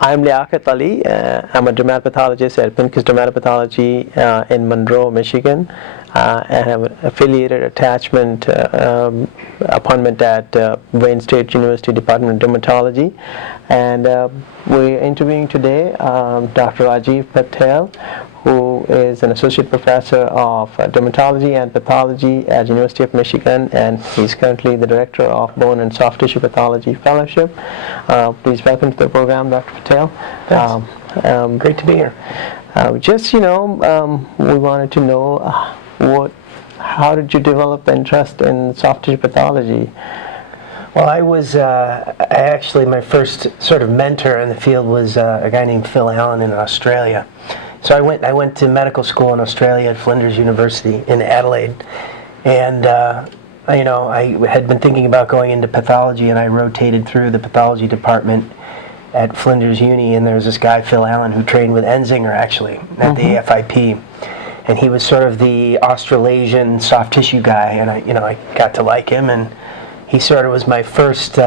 I'm Liaqat Ali. I'm a dermatopathologist at Pinkus Dermatopathology in Monroe, Michigan. I have an affiliated attachment appointment at Wayne State University Department of Dermatology. And we're interviewing today Dr. Rajiv Patel, who is an associate professor of dermatology and pathology at University of Michigan, and he's currently the director of Bone and Soft Tissue Pathology Fellowship. Please welcome to the program, Dr. Patel. Thanks. Great to be here. We wanted to know how did you develop interest in soft tissue pathology? Well, actually, my first sort of mentor in the field was a guy named Phil Allen in Australia. So I went to medical school in Australia at Flinders University in Adelaide, and I had been thinking about going into pathology, and I rotated through the pathology department at Flinders Uni, and there was this guy Phil Allen who trained with Enzinger actually at the AFIP, and he was sort of the Australasian soft tissue guy, and I got to like him, and he sort of was my first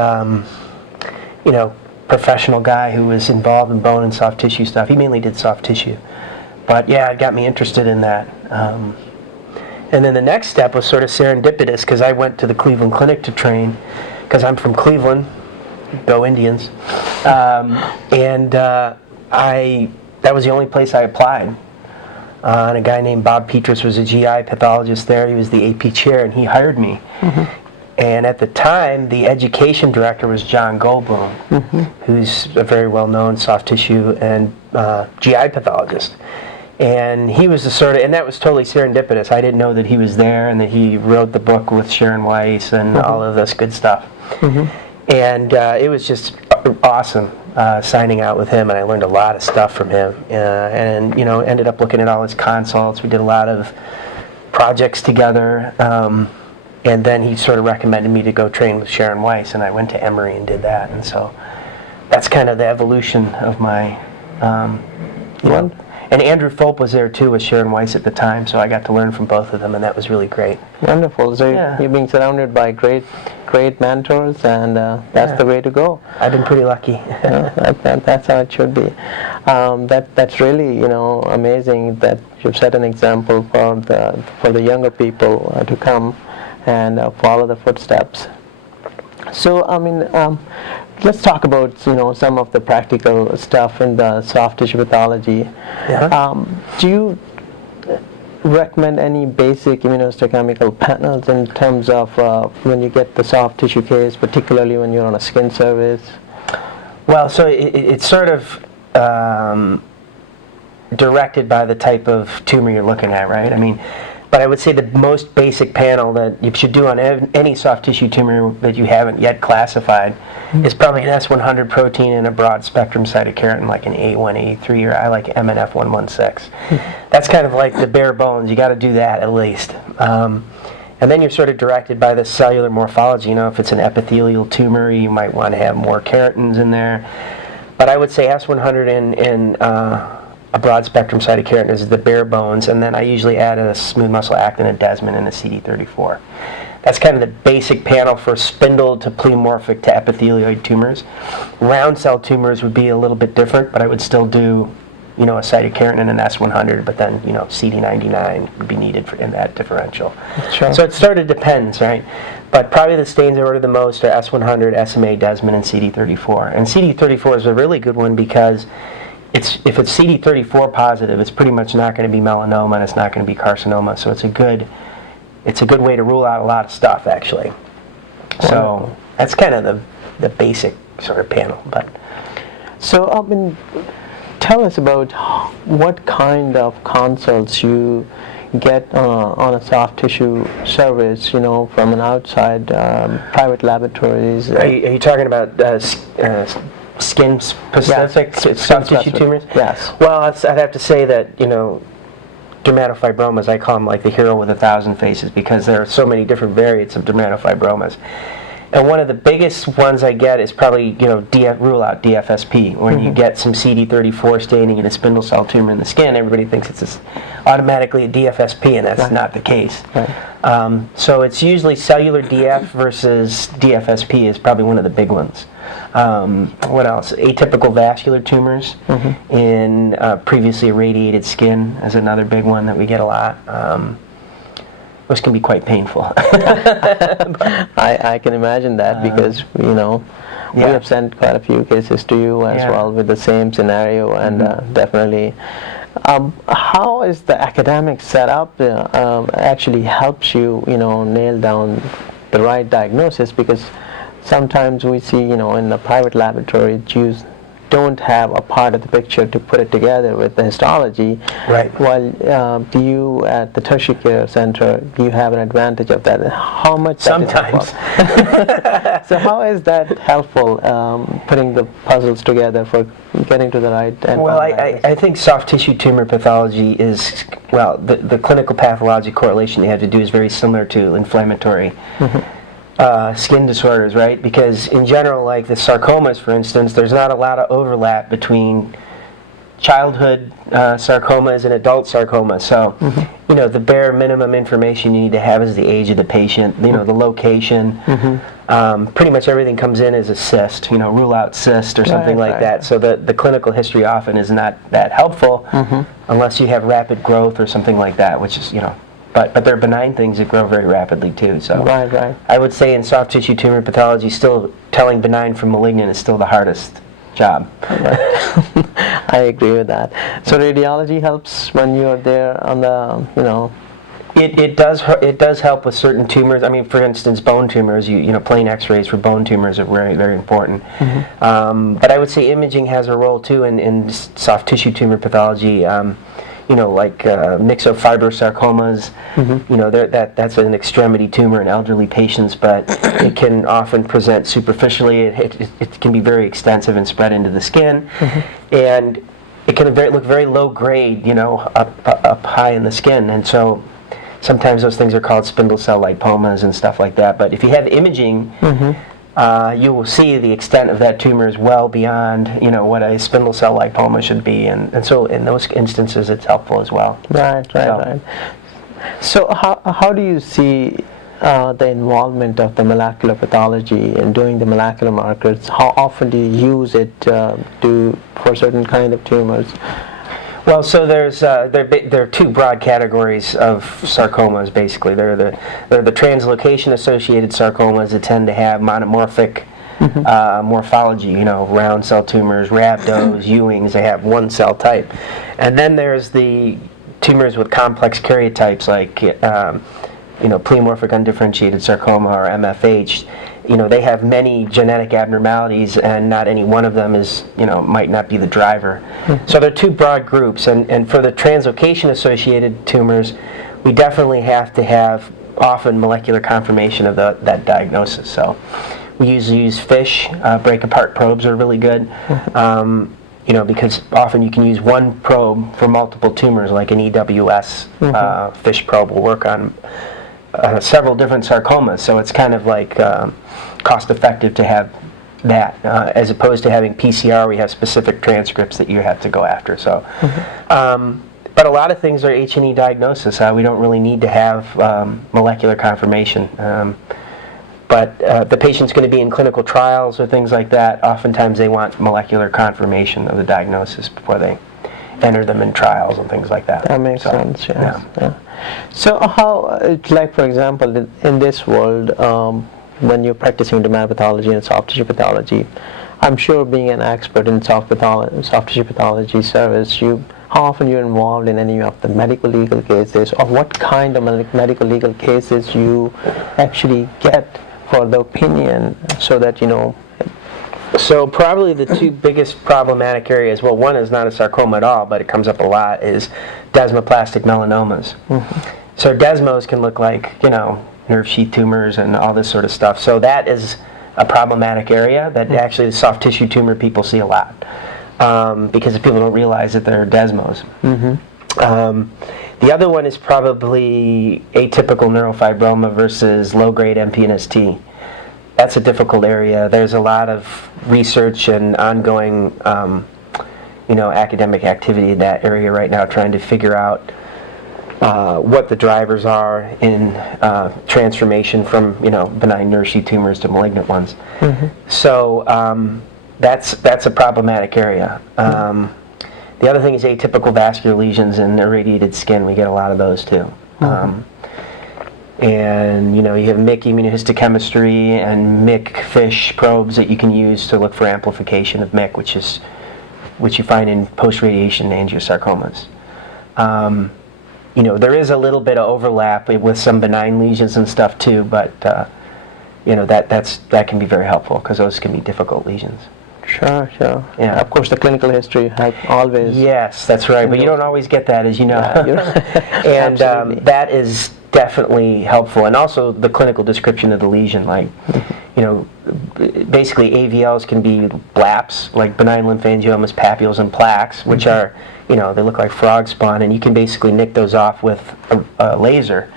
professional guy who was involved in bone and soft tissue stuff. He mainly did soft tissue. But yeah, it got me interested in that. And then the next step was sort of serendipitous, because I went to the Cleveland Clinic to train, because I'm from Cleveland, go Indians. That was the only place I applied. And a guy named Bob Petrus was a GI pathologist there. He was the AP chair, and he hired me. And at the time, the education director was John Goldblum, who's a very well-known soft tissue and GI pathologist. And he was and that was totally serendipitous. I didn't know that he was there and that he wrote the book with Sharon Weiss and all of this good stuff. And it was just awesome signing out with him, and I learned a lot of stuff from him. And ended up looking at all his consults. We did a lot of projects together. And then he sort of recommended me to go train with Sharon Weiss, and I went to Emory and did that. And so that's kind of the evolution of my, And Andrew Fulp was there too with Sharon Weiss at the time, so I got to learn from both of them, and that was really great. Wonderful. So you're being surrounded by great mentors, and that's the way to go. I've been pretty lucky. That's how it should be. That's really amazing that you've set an example for the younger people to come and follow the footsteps. So let's talk about some of the practical stuff in the soft tissue pathology. Do you recommend any basic immunohistochemical panels in terms of when you get the soft tissue case, particularly when you're on a skin service? Well, so it's sort of directed by the type of tumor you're looking at, right? But I would say the most basic panel that you should do on any soft tissue tumor that you haven't yet classified is probably an S100 protein and a broad spectrum cytokeratin like an A1, A3, or I like MNF116. That's kind of like the bare bones. You got to do that at least. And then you're sort of directed by the cellular morphology. If it's an epithelial tumor, you might want to have more keratins in there. But I would say S100 and a broad spectrum cytokeratin is the bare bones, and then I usually add a smooth muscle actin, a desmin, and a CD34. That's kind of the basic panel for spindle to pleomorphic to epithelioid tumors. Round cell tumors would be a little bit different, but I would still do a cytokeratin and an S100, but then CD99 would be needed in that differential. Sure. So it sort of depends, right? But probably the stains I order the most are S100, SMA, desmin, and CD34. And CD34 is a really good one because if it's CD34 positive, it's pretty much not going to be melanoma, and it's not going to be carcinoma. So it's a good way to rule out a lot of stuff, actually. So that's kind of the basic sort of panel. But so tell us about what kind of consults you get on a soft tissue service, from an outside private laboratories. Are you talking about skin specific soft tissue tumors? Yes. Well, I'd have to say that dermatofibromas, I call them like the hero with 1,000 faces, because there are so many different variants of dermatofibromas. And one of the biggest ones I get is probably, rule out DFSP. When you get some CD34 staining in a spindle cell tumor in the skin, everybody thinks it's automatically a DFSP, and that's not the case. Right. So it's usually cellular DF versus DFSP is probably one of the big ones. What else? Atypical vascular tumors in previously irradiated skin is another big one that we get a lot. Which can be quite painful. I can imagine that, because we have sent quite a few cases to you as well with the same scenario, and definitely. How is the academic setup actually helps you nail down the right diagnosis? Because sometimes we see in the private laboratory you don't have a part of the picture to put it together with the histology. Right. While you at the tertiary care center, you have an advantage of that. How much? Sometimes. So how is that helpful, putting the puzzles together for getting to the right endpoint? Well, I think soft tissue tumor pathology is, the clinical pathology correlation they have to do is very similar to inflammatory skin disorders, right? Because in general, like the sarcomas, for instance, there's not a lot of overlap between childhood sarcomas and adult sarcomas. So, the bare minimum information you need to have is the age of the patient, the location. Pretty much everything comes in as a cyst, rule out cyst or something like that. So the clinical history often is not that helpful unless you have rapid growth or something like that, which is, But they're benign things that grow very rapidly too. So right. I would say in soft tissue tumor pathology, still telling benign from malignant is still the hardest job. I agree with that. So radiology helps when you're there on the It does help with certain tumors. I mean, for instance, bone tumors. Plain X-rays for bone tumors are very, very important. But I would say imaging has a role too in soft tissue tumor pathology. Like myxofibrosarcomas, that's an extremity tumor in elderly patients, but it can often present superficially. It can be very extensive and spread into the skin, and it can look very low grade, up high in the skin, and so sometimes those things are called spindle cell lipomas and stuff like that. But if you have imaging, you will see the extent of that tumor is well beyond, what a spindle cell lipoma should be, and so in those instances it's helpful as well. Right. So how do you see the involvement of the molecular pathology in doing the molecular markers? How often do you use it for certain kind of tumors? Well, so there are two broad categories of sarcomas. Basically, they're the translocation-associated sarcomas that tend to have monomorphic morphology. Round cell tumors, rhabdos, Ewings. They have one cell type, and then there's the tumors with complex karyotypes like pleomorphic undifferentiated sarcoma or MFH. They have many genetic abnormalities, and not any one of them is, might not be the driver. So there are two broad groups, and for the translocation-associated tumors, we definitely have to have often molecular confirmation of that diagnosis. So we usually use FISH, break-apart probes are really good, because often you can use one probe for multiple tumors, like an EWS FISH probe will work on several different sarcomas, so it's kind of like cost effective to have that, as opposed to having PCR. We have specific transcripts that you have to go after. So, but a lot of things are H&E diagnosis. We don't really need to have molecular confirmation. But the patient's going to be in clinical trials or things like that. Oftentimes they want molecular confirmation of the diagnosis before they enter them in trials and things like that. That makes sense, yes. Yeah. So how, like for example, in this world, when you're practicing dermatopathology and soft tissue pathology, I'm sure being an expert in soft tissue pathology service, how often you're involved in any of the medical legal cases, or what kind of medical legal cases you actually get for the opinion, so that So probably the two biggest problematic areas, well, one is not a sarcoma at all, but it comes up a lot, is desmoplastic melanomas. So desmos can look like, nerve sheath tumors and all this sort of stuff. So that is a problematic area that actually the soft tissue tumor people see a lot, because people don't realize that they're desmos. The other one is probably atypical neurofibroma versus low-grade MPNST. that's a difficult area. There's a lot of research and ongoing, academic activity in that area right now, trying to figure out what the drivers are in transformation from benign nourishing tumors to malignant ones. So that's a problematic area. The other thing is atypical vascular lesions and irradiated skin. We get a lot of those too. And you have MIC immunohistochemistry and MIC FISH probes that you can use to look for amplification of MIC, which you find in post-radiation angiosarcomas. There is a little bit of overlap with some benign lesions and stuff too, but that can be very helpful because those can be difficult lesions. Sure. Yeah. Of course, the clinical history has always. Yes, that's right. But you don't always get that, as you know. Yeah, and that is definitely helpful. And also the clinical description of the lesion, like, basically AVLs can be BLAPs, like benign lymphangiomas, papules, and plaques, which are, they look like frog spawn, and you can basically nick those off with a laser.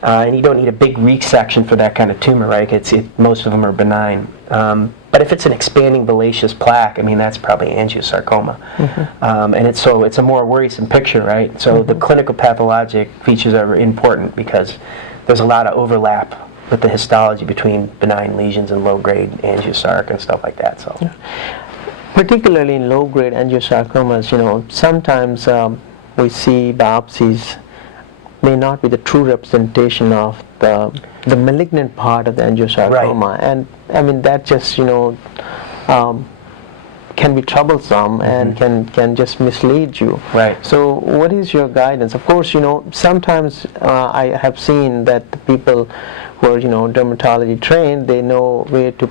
And you don't need a big resection for that kind of tumor, right? Most of them are benign. But if it's an expanding bullaceous plaque, that's probably angiosarcoma. And it's a more worrisome picture, right? So the clinical pathologic features are important because there's a lot of overlap with the histology between benign lesions and low-grade angiosarc and stuff like that. So, particularly in low-grade angiosarcomas, sometimes we see biopsies may not be the true representation of the malignant part of the angiosarcoma, and that just can be troublesome and can just mislead you. Right. So what is your guidance? Of course, sometimes I have seen that the people who are dermatology trained, they know where to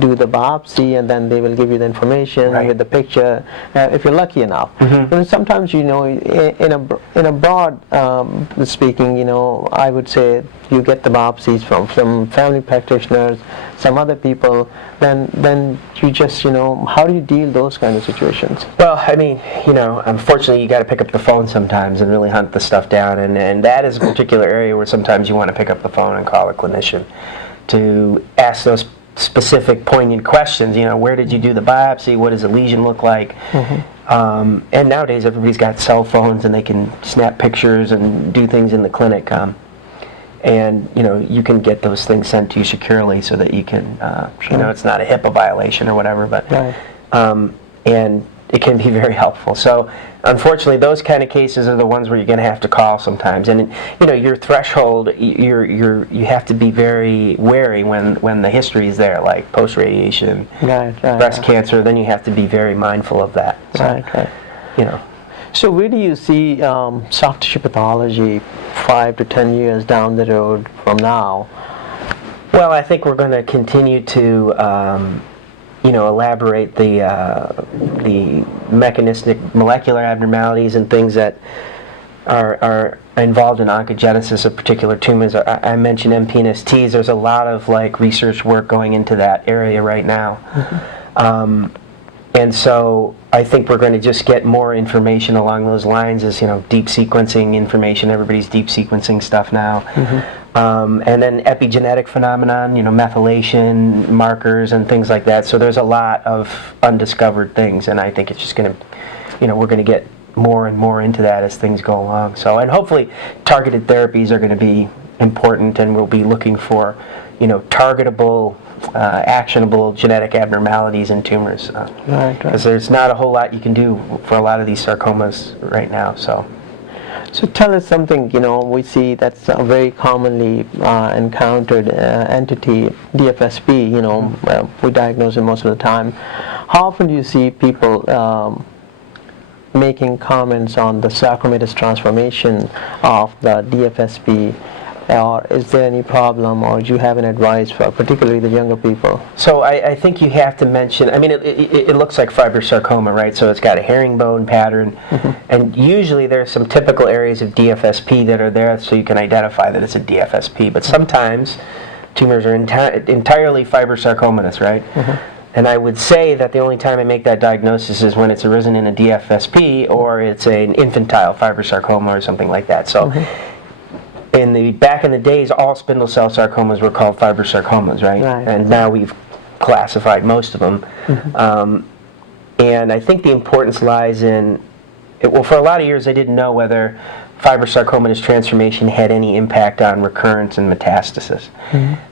do the biopsy, and then they will give you the information with the picture, if you're lucky enough. Sometimes in a broad speaking, I would say you get the biopsies from some family practitioners, some other people, then you just how do you deal those kind of situations? Well, unfortunately you got to pick up the phone sometimes and really hunt the stuff down, and that is a particular area where sometimes you want to pick up the phone and call a clinician to ask those specific poignant questions. Where did you do the biopsy? What does the lesion look like? And nowadays everybody's got cell phones and they can snap pictures and do things in the clinic. And you can get those things sent to you securely so that you can, it's not a HIPAA violation or whatever, but and it can be very helpful. So unfortunately, those kind of cases are the ones where you're going to have to call sometimes. And your threshold, you have to be very wary when the history is there, like post radiation, breast cancer. Then you have to be very mindful of that. So, So where do you see soft tissue pathology 5 to 10 years down the road from now? Well, I think we're going to continue to elaborate the mechanistic molecular abnormalities and things that are involved in oncogenesis of particular tumors. I mentioned MPNSTs. There's a lot of research work going into that area right now. And so I think we're going to just get more information along those lines as, deep sequencing information. Everybody's deep sequencing stuff now. And then epigenetic phenomenon, methylation markers and things like that. So there's a lot of undiscovered things, and I think it's just going to, we're going to get more and more into that as things go along. So, and hopefully targeted therapies are going to be important, and we'll be looking for, targetable, actionable genetic abnormalities in tumors. Because there's not a whole lot you can do for a lot of these sarcomas right now. So tell us something, we see that's a very commonly encountered entity, DFSP, we diagnose it most of the time. How often do you see people making comments on the sarcomatous transformation of the DFSP? Or is there any problem, or do you have an advice for particularly the younger people? So I think you have to mention, it looks like fibrosarcoma, right? So it's got a herringbone pattern, and usually there are some typical areas of DFSP that are there so you can identify that it's a DFSP, but sometimes tumors are entirely fibrosarcomatous, right? And I would say that the only time I make that diagnosis is when it's arisen in a DFSP or it's an infantile fibrosarcoma or something like that. So back in the days, all spindle cell sarcomas were called fibrosarcomas, right? And now we've classified most of them. And I think the importance lies in, well, for a lot of years I didn't know whether fibrosarcomatous transformation had any impact on recurrence and metastasis.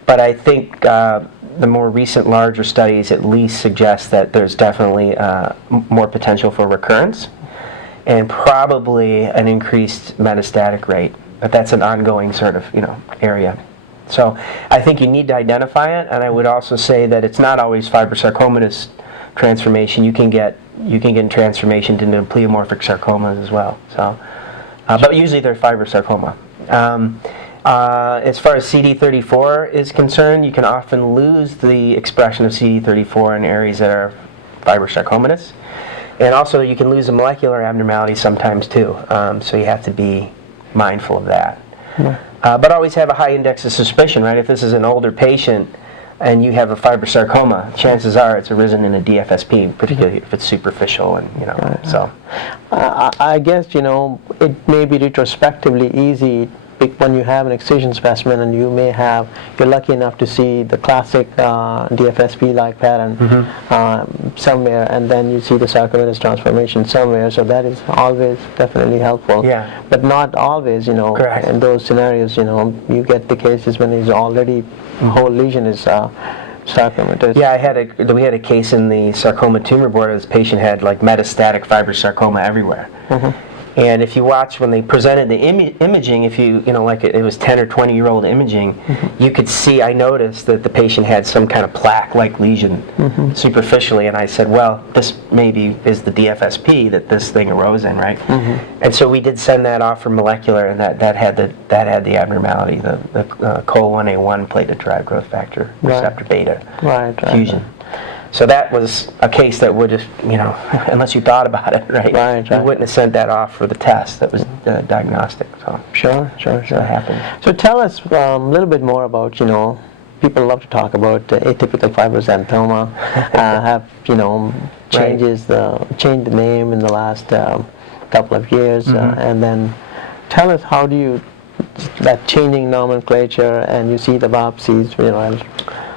But I think the more recent larger studies at least suggest that there's definitely more potential for recurrence and probably an increased metastatic rate. But that's an ongoing sort of area. So I think you need to identify it, and I would also say that it's not always fibrosarcomatous transformation. You can get transformation into pleomorphic sarcomas as well. So, but usually they're fibrosarcoma. As far as CD34 is concerned, you can often lose the expression of CD34 in areas that are fibrosarcomatous, and also you can lose a molecular abnormality sometimes too. So you have to be mindful of that. But always have a high index of suspicion, right? If this is an older patient and you have a fibrosarcoma, chances are it's arisen in a DFSP, particularly if it's superficial, and so. I guess it may be retrospectively easy when you have an excision specimen and you're lucky enough to see the classic DFSP-like pattern somewhere, and then you see the sarcomatous transformation somewhere, so that is always definitely helpful. But not always, Correct. In those scenarios, you get the cases when it's already, the whole lesion is sarcomatous. Yeah, we had a case in the sarcoma tumor board. This patient had like metastatic fibrosarcoma everywhere. And if you watch when they presented the imaging, if like it was 10 or 20-year-old imaging, you could see, I noticed that the patient had some kind of plaque-like lesion superficially, and I said, well, this maybe is the DFSP that this thing arose in, right? And so we did send that off for molecular, and that had the abnormality, the COL1A1 platelet-derived growth factor receptor beta fusion. So that was a case that would just, unless you thought about it, right? You wouldn't have sent that off for the test. That was diagnostic. So Sure. That happened. So tell us a little bit more about, people love to talk about atypical fibroxanthoma, have, changed the name in the last couple of years, and then tell us how do you, that changing nomenclature, and you see the biopsies,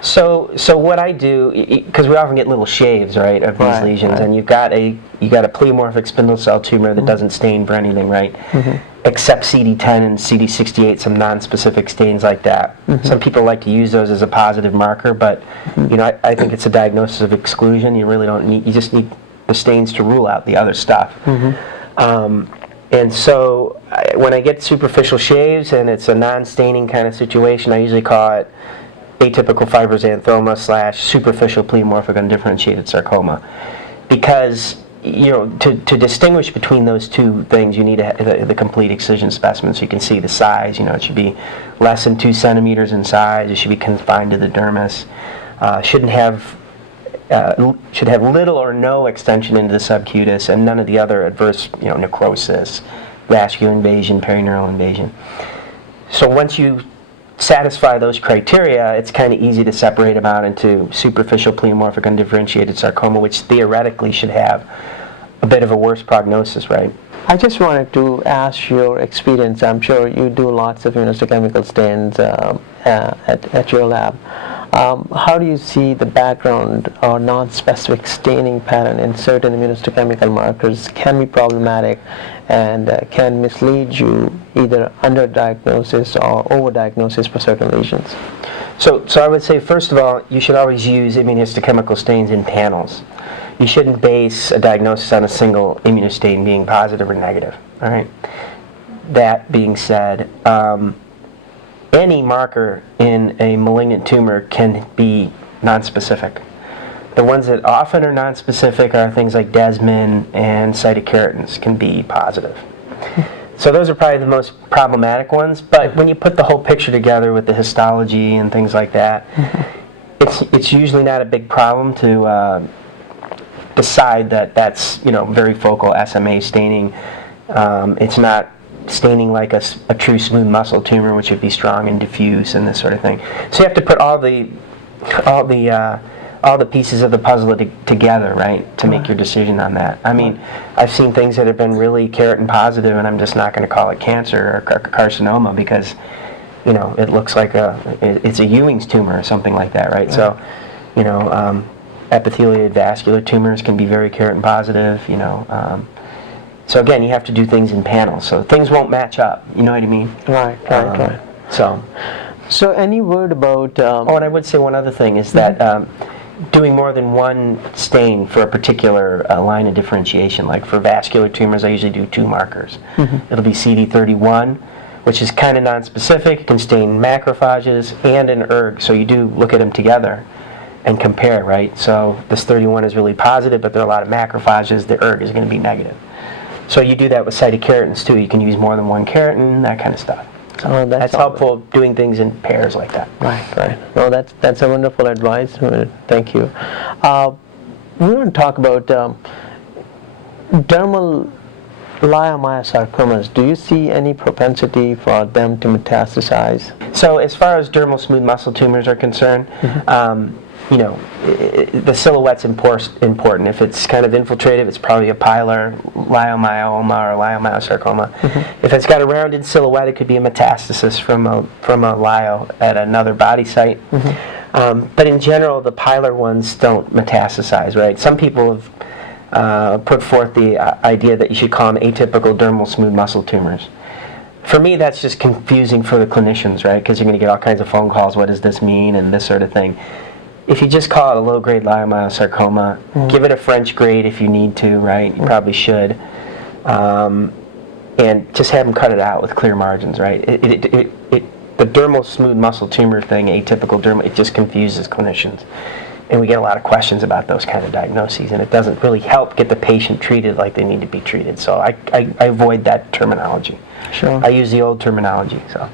So what I do, because we often get little shaves, right, of these lesions, and you've got a pleomorphic spindle cell tumor that doesn't stain for anything, right, except CD10 and CD68, some non-specific stains like that. Some people like to use those as a positive marker, but I think it's a diagnosis of exclusion. You really don't need. You just need the stains to rule out the other stuff. And so when I get superficial shaves and it's a non-staining kind of situation, I usually call it atypical fibroxanthoma / superficial pleomorphic undifferentiated sarcoma, because to distinguish between those two things, you need the complete excision specimen so you can see the size. It should be less than 2 centimeters in size. It should be confined to the dermis. Should have little or no extension into the subcutis, and none of the other adverse, necrosis, vascular invasion, perineural invasion. So once you satisfy those criteria, it's kind of easy to separate them out into superficial pleomorphic undifferentiated sarcoma, which theoretically should have a bit of a worse prognosis, right? I just wanted to ask your experience. I'm sure you do lots of immunohistochemical stains at your lab. How do you see the background or non-specific staining pattern in certain immunohistochemical markers can be problematic and can mislead you either underdiagnosis or overdiagnosis for certain lesions? So I would say, first of all, you should always use immunohistochemical stains in panels. You shouldn't base a diagnosis on a single immunostain being positive or negative. All right. That being said, any marker in a malignant tumor can be nonspecific. The ones that often are nonspecific are things like desmin and cytokeratins can be positive. So those are probably the most problematic ones, but when you put the whole picture together with the histology and things like that, it's usually not a big problem to decide that that's very focal SMA staining. It's not staining like a true smooth muscle tumor, which would be strong and diffuse and this sort of thing. So you have to put all the all the pieces of the puzzle together, right, to make your decision on that. I mean, I've seen things that have been really keratin positive, and I'm just not going to call it cancer or carcinoma because, you know, it looks like it's a Ewing's tumor or something like that, right? So, you know, epithelial vascular tumors can be very keratin positive, you know. So again, you have to do things in panels, so things won't match up. You know what I mean? Right. So any word about... oh, and I would say one other thing is that doing more than one stain for a particular line of differentiation, like for vascular tumors, I usually do 2 markers. It'll be CD31, which is kind of non-specific. It can stain macrophages and an ERG, so you do look at them together and compare, right? So this 31 is really positive, but there are a lot of macrophages. The ERG is going to be negative. So you do that with cytokeratins too. You can use more than one keratin, that kind of stuff. So that's helpful doing things in pairs like that. Right. No, that's a wonderful advice. Thank you. We want to talk about dermal leiomyosarcomas. Do you see any propensity for them to metastasize? So as far as dermal smooth muscle tumors are concerned, you know, the silhouette's important. If it's kind of infiltrative, it's probably a pilar leiomyoma or leiomyosarcoma. If it's got a rounded silhouette, it could be a metastasis from a lyo at another body site. But in general, the pilar ones don't metastasize, right? Some people have put forth the idea that you should call them atypical dermal smooth muscle tumors. For me, that's just confusing for the clinicians, right? Because you're going to get all kinds of phone calls, what does this mean, and this sort of thing. If you just call it a low-grade leiomyosarcoma, give it a French grade if you need to, right? You probably should. And just have them cut it out with clear margins, right? The dermal smooth muscle tumor thing, atypical dermal, it just confuses clinicians. And we get a lot of questions about those kind of diagnoses, and it doesn't really help get the patient treated like they need to be treated. So I avoid that terminology. Sure. I use the old terminology, so.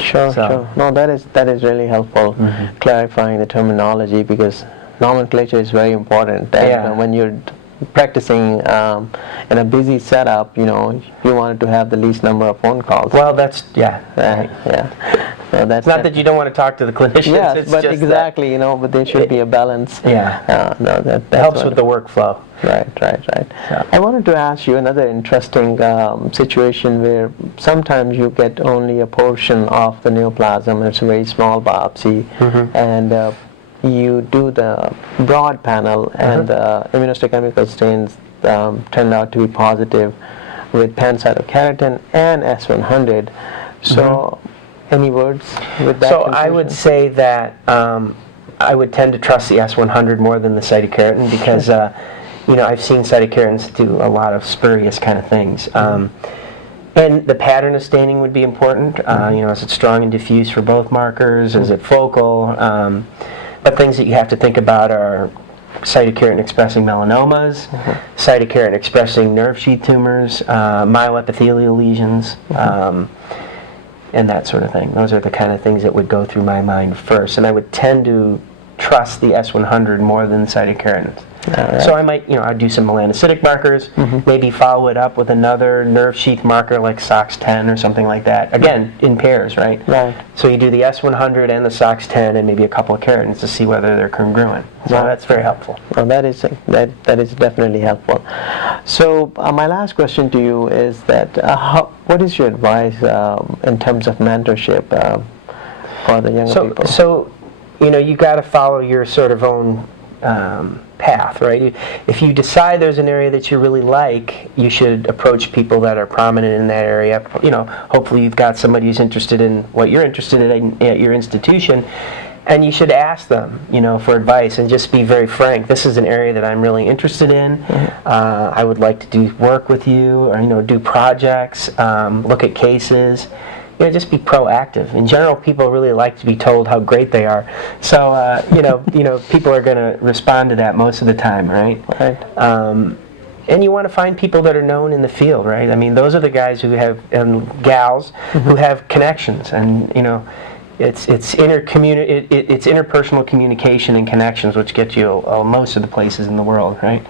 Sure. No, that is really helpful, clarifying the terminology, because nomenclature is very important. And when you're practicing in a busy setup, you know, you wanted to have the least number of phone calls. Well, that's So that's not that you don't want to talk to the clinicians. Yes, it's but just exactly, you know, but there should be a balance. No, that helps wonderful. with the workflow. Right. Yeah. I wanted to ask you another interesting situation where sometimes you get only a portion of the neoplasm. It's a very small biopsy, and you do the broad panel, and the immunohistochemical stains turned out to be positive with pancytokeratin and S100. So, any words with that? So I would say that I would tend to trust the S100 more than the cytokeratin because you know, I've seen cytokeratins do a lot of spurious kind of things. And the pattern of staining would be important. You know, is it strong and diffuse for both markers? Is it focal? But things that you have to think about are cytokeratin expressing melanomas, cytokeratin expressing nerve sheath tumors, myoepithelial lesions, and that sort of thing. Those are the kind of things that would go through my mind first. And I would tend to trust the S100 more than cytokeratins. Right. So I might, you know, I'd do some melanocytic markers, maybe follow it up with another nerve sheath marker like SOX10 or something like that. Again, in pairs, right? Right. So you do the S100 and the SOX10 and maybe a couple of keratins to see whether they're congruent. So that's very helpful. Well, that is definitely helpful. So my last question to you is that what is your advice in terms of mentorship for the younger people? So, you know, you got to follow your sort of own path, right? If you decide there's an area that you really like, you should approach people that are prominent in that area. You know, hopefully you've got somebody who's interested in what you're interested in at your institution, and you should ask them, you know, for advice and just be very frank. This is an area that I'm really interested in. I would like to do work with you, or, you know, do projects, look at cases. You know, just be proactive. In general, people really like to be told how great they are. So, you know, people are going to respond to that most of the time, right? And you want to find people that are known in the field, right? I mean, those are the guys who have, and gals, who have connections. And, you know, it's interpersonal communication and connections which get you most of the places in the world, right?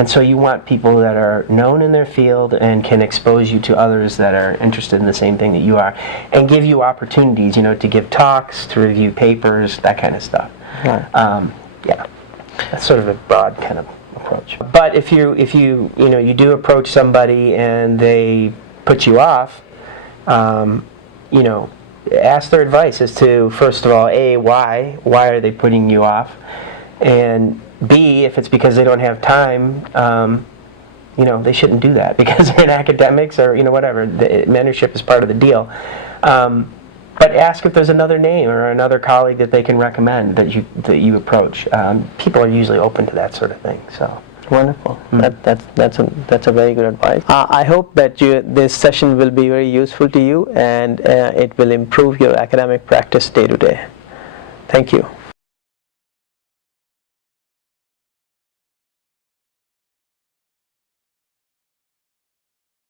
And so you want people that are known in their field and can expose you to others that are interested in the same thing that you are, and give you opportunities, to give talks, to review papers, that kind of stuff. Right. Yeah, that's sort of a broad kind of approach. But if you do approach somebody and they put you off, ask their advice as to, first of all, A, why are they putting you off, and B, if it's because they don't have time, they shouldn't do that because they're in academics or whatever. The mentorship is part of the deal. But ask if there's another name or another colleague that they can recommend that you approach. People are usually open to that sort of thing. So. Wonderful. That's a very good advice. I hope that this session will be very useful to you, and it will improve your academic practice day to day. Thank you.